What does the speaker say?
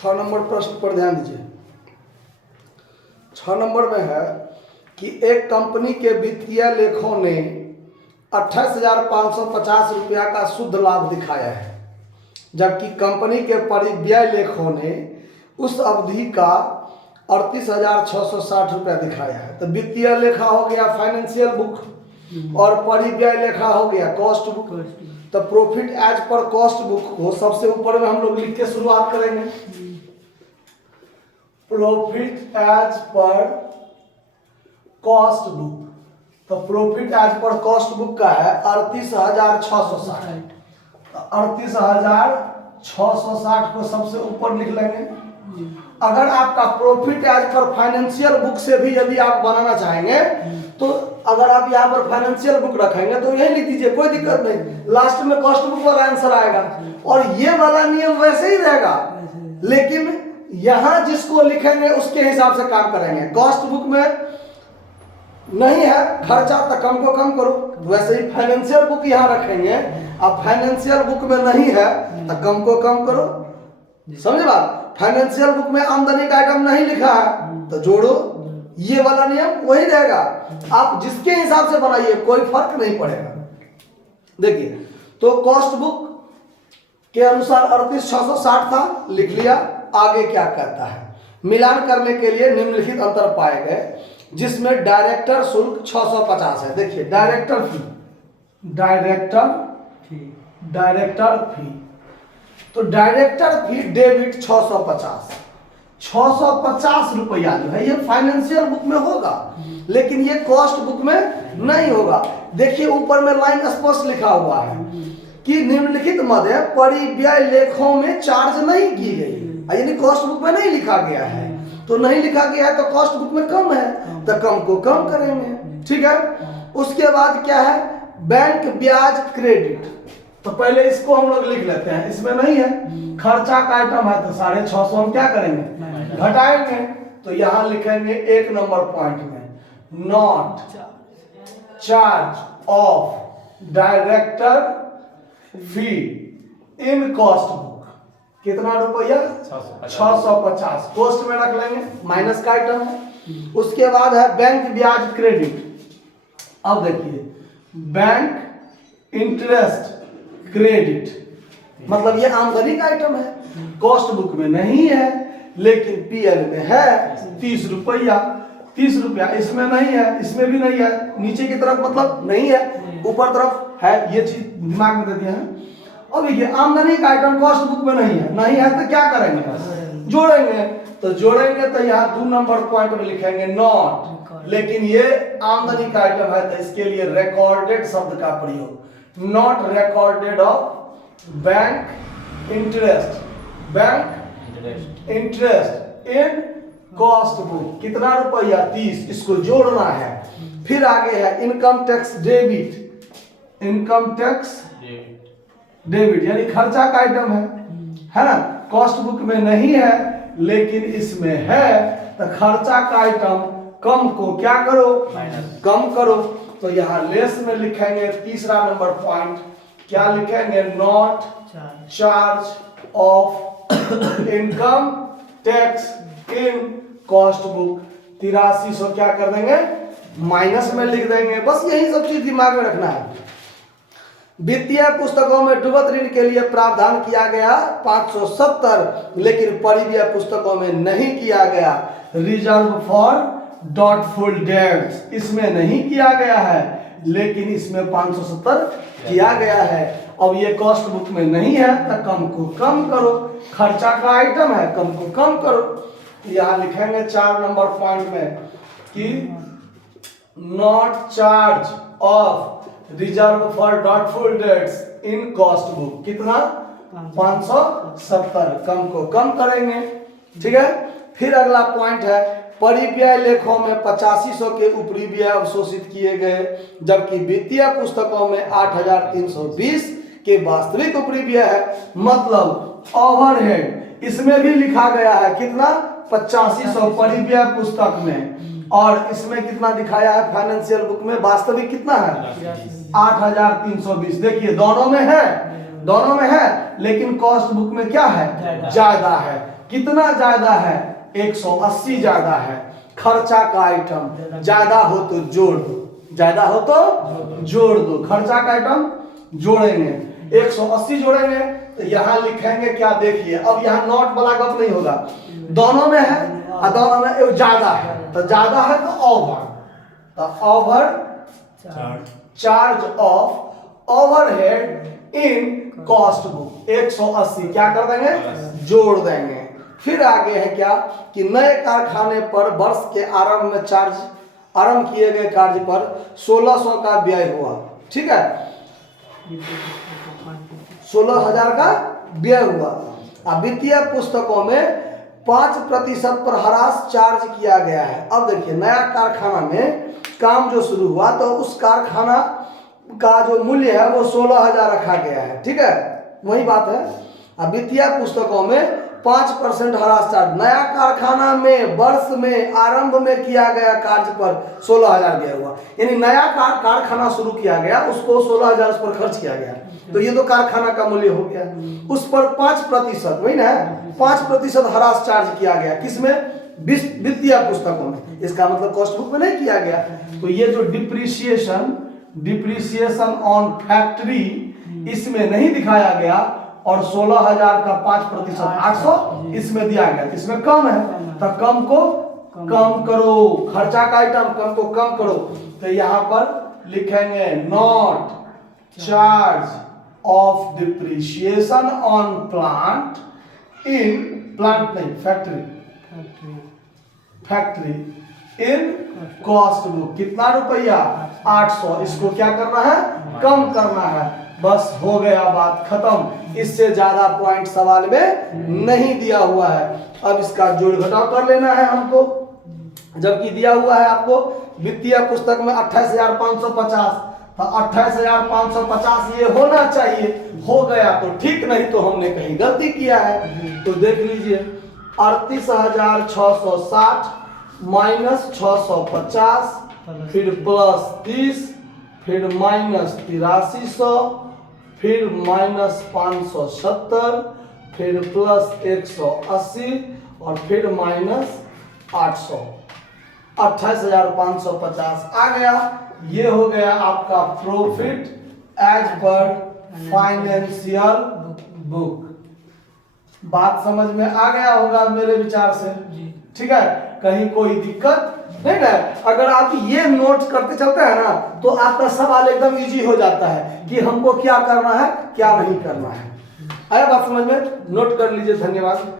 6 number प्रश्न पर ध्यान दीजिए। 6 नंबर में है कि एक कंपनी के वित्तीय लेखों ने 28,550 रुपया का शुद्ध लाभ दिखाया है, जबकि कंपनी के परिव्यय लेखों ने उस अवधि का 38,660 रुपया दिखाया है। तो वित्तीय लेखा हो गया फाइनेंशियल बुक और परिव्यय लेखा हो गया कॉस्ट बुक। तो profit as per cost book को सबसे ऊपर में हम लोग लिख के शुरुआत करेंगे। Profit as per cost book, तो profit as per cost book का है 38,660। 38,660 को सबसे ऊपर लिख लेंगे। अगर आपका profit as per financial book से भी यदि आप बनाना चाहेंगे तो अगर आप यहाँ पर फाइनेंशियल बुक रखेंगे तो यही लिख दीजिए, कोई दिक्कत नहीं। लास्ट में कॉस्ट बुक वाला आंसर आएगा और ये वाला नियम वैसे ही रहेगा, लेकिन यहाँ जिसको लिखेंगे उसके हिसाब से काम करेंगे। कॉस्ट बुक में नहीं है खर्चा तो कम को कम करो, वैसे ही फाइनेंशियल बुक यहाँ रखेंगे। अब फाइनेंशियल बुक में नहीं है तो कम को कम करो, समझे बात। फाइनेंशियल बुक में आमदनी का आइटम नहीं लिखा है तो जोड़ो, ये वाला नियम वही रहेगा। आप जिसके हिसाब से बनाइए कोई फर्क नहीं पड़ेगा। देखिए तो कॉस्ट बुक के अनुसार 38,660 था, लिख लिया। आगे क्या कहता है, मिलान करने के लिए निम्नलिखित अंतर पाए गए, जिसमें डायरेक्टर शुल्क 650 है। देखिए डायरेक्टर फी तो डायरेक्टर फी डेबिट 650 रुपया जो है ये फाइनेंशियल बुक में होगा, लेकिन ये कॉस्ट बुक में नहीं होगा। देखिए ऊपर में लाइन स्पष्ट लिखा हुआ है कि निम्नलिखित मदें परिव्यय लेखों में चार्ज नहीं की गई, यानी कॉस्ट बुक में नहीं लिखा गया है। तो नहीं लिखा गया है तो कॉस्ट बुक में कम है तो कम को कम करेंगे, ठीक है। उसके बाद क्या है, बैंक ब्याज क्रेडिट। तो पहले इसको हम लोग लिख लेते हैं, इसमें नहीं है, खर्चा का आइटम है तो 650 हम क्या करेंगे, घटाएंगे। तो यहां लिखेंगे 1 नंबर पॉइंट में not charge of director fee in cost book. कितना रुपया, 650 कॉस्ट में रख लेंगे, माइनस का आइटम है। उसके बाद है बैंक ब्याज क्रेडिट। अब देखिए बैंक इंटरेस्ट क्रेडिट, मतलब ये आमदनी का आइटम है, कॉस्ट बुक में नहीं है लेकिन पीएल में है 30 रुपया। 30 रुपया इसमें नहीं है, इसमें भी नहीं है, नीचे की तरफ मतलब नहीं है, ऊपर तरफ है, ये चीज दिमाग में दे दिया है। अब देखिए आमदनी का आइटम कॉस्ट बुक में नहीं है तो क्या करेंगे, जोड़ेंगे। तो जोड़ेंगे तो यहाँ 2 नंबर पॉइंट में लिखेंगे नॉट, लेकिन ये आमदनी का आइटम है तो इसके लिए रिकॉर्डेड शब्द का प्रयोग, not recorded of bank interest in cost book. कितना रुपया, 30, इसको जोड़ना है। फिर आगे है इनकम टैक्स डेबिट, यानी खर्चा का आइटम है ना, कॉस्ट बुक में नहीं है लेकिन इसमें है, तो खर्चा का आइटम कम को क्या करो, कम करो। तो यहाँ लेस में लिखेंगे तीसरा नंबर पॉइंट, क्या लिखेंगे, not charge of income tax in cost book. 8300 क्या कर देंगे, माइनस में लिख देंगे। बस यही सब चीज दिमाग में रखना है। वित्तीय पुस्तकों में डूबत ऋण के लिए प्रावधान किया गया 570, लेकिन परिव्यय पुस्तकों में नहीं किया गया। रिजर्व फॉर डॉटफुल डेट्स इसमें नहीं किया गया है लेकिन इसमें 570 किया गया है। अब ये कॉस्ट बुक में नहीं है तो कम को कम करो, खर्चा का आइटम है, कम को कम करो। यहाँ लिखेंगे 4 नंबर पॉइंट में कि not charge of reserve for doubtful debts in cost book. कितना, 570, कम को कम करेंगे, ठीक है। फिर अगला पॉइंट है परिव्यय लेखों में 8500 के ऊपरी व्यय अवशोषित किए गए, जबकि वित्तीय पुस्तकों में 8320 के वास्तविक ऊपरी व्यय है। मतलब ओवरहेड इसमें भी लिखा गया है कितना, 8500 परिव्यय पुस्तक में, और इसमें कितना दिखाया है फाइनेंशियल बुक में, वास्तविक कितना है 8320। देखिए दोनों में है लेकिन कॉस्ट बुक में क्या है, ज्यादा है। कितना ज्यादा है? 180 ज्यादा है। खर्चा का आइटम ज्यादा हो तो जोड़ दो, ज्यादा हो तो जोड़ दो। खर्चा का आइटम जोड़ेंगे, 180 जोड़ेंगे तो यहाँ लिखेंगे क्या? देखिए अब यहाँ नॉट वाला गप नहीं होगा, दोनों में है और दोनों में ज्यादा है, तो ज्यादा है तो ओवर, तो over charge of overhead in cost book 180 क्या कर देंगे? जोड़ देंगे। फिर आगे है क्या कि नए कारखाने पर वर्ष के आरंभ में आरंभ किए गए कार्य पर 1600 का व्यय हुआ। ठीक है, 16,000 का व्यय हुआ। अब वित्तीय पुस्तकों में 5% पर ह्रास चार्ज किया गया है। अब देखिए नया कारखाना में काम जो शुरू हुआ तो उस कारखाना का जो मूल्य है वो 16,000 रखा गया है। ठीक है, वही बात है। अब वित्तीय पुस्तकों में 5% ह्रास चार्ज, नया कारखाना में वर्ष में आरंभ में किया गया कार्य पर 16,000 दिया हुआ, यानी नया कारखाना शुरू किया गया, उसको 16,000 उस पर खर्च किया गया, तो ये तो कारखाना का मूल्य हो गया। उस पर 5%, वही ना, 5% ह्रास चार्ज किया गया, किसमें? वित्तीय पुस्तकों में। इसका मतलब कॉस्ट बुक में नहीं किया गया। तो ये जो डिप्रिसिएशन ऑन फैक्ट्री इसमें नहीं दिखाया गया और 16,000 का 5% 800 इसमें दिया गया, इसमें कम है, तो कम को कम करो, खर्चा का आइटम कम को कम करो, तो यहाँ पर लिखेंगे not charge of depreciation on plant in, plant नहीं फैक्ट्री इन कॉस्ट बुक। कितना रुपया? 800। इसको क्या करना है? कम करना है। बस हो गया, बात खत्म। इससे ज्यादा पॉइंट सवाल में नहीं दिया हुआ है। अब इसका जोड़ घटाव कर लेना है हमको, जबकि दिया हुआ है आपको वित्तीय पुस्तक में 28,550, तो 28,550 ये होना चाहिए। हो गया तो ठीक, नहीं तो हमने कहीं गलती किया है। तो देख लीजिए 38,660 माइनस 650, फिर प्लस 30, फिर माइनस 8300, फिर माइनस 570, फिर प्लस 180 और फिर माइनस 800। 28,550 आ गया। ये हो गया आपका profit as per financial book. बात समझ में आ गया होगा मेरे विचार से? ठीक है, कहीं कोई दिक्कत नहीं ना? अगर आप ये नोट करते चलते हैं ना तो आपका सवाल एकदम इजी हो जाता है कि हमको क्या करना है क्या नहीं करना है। आया बात समझ में? नोट कर लीजिए। धन्यवाद।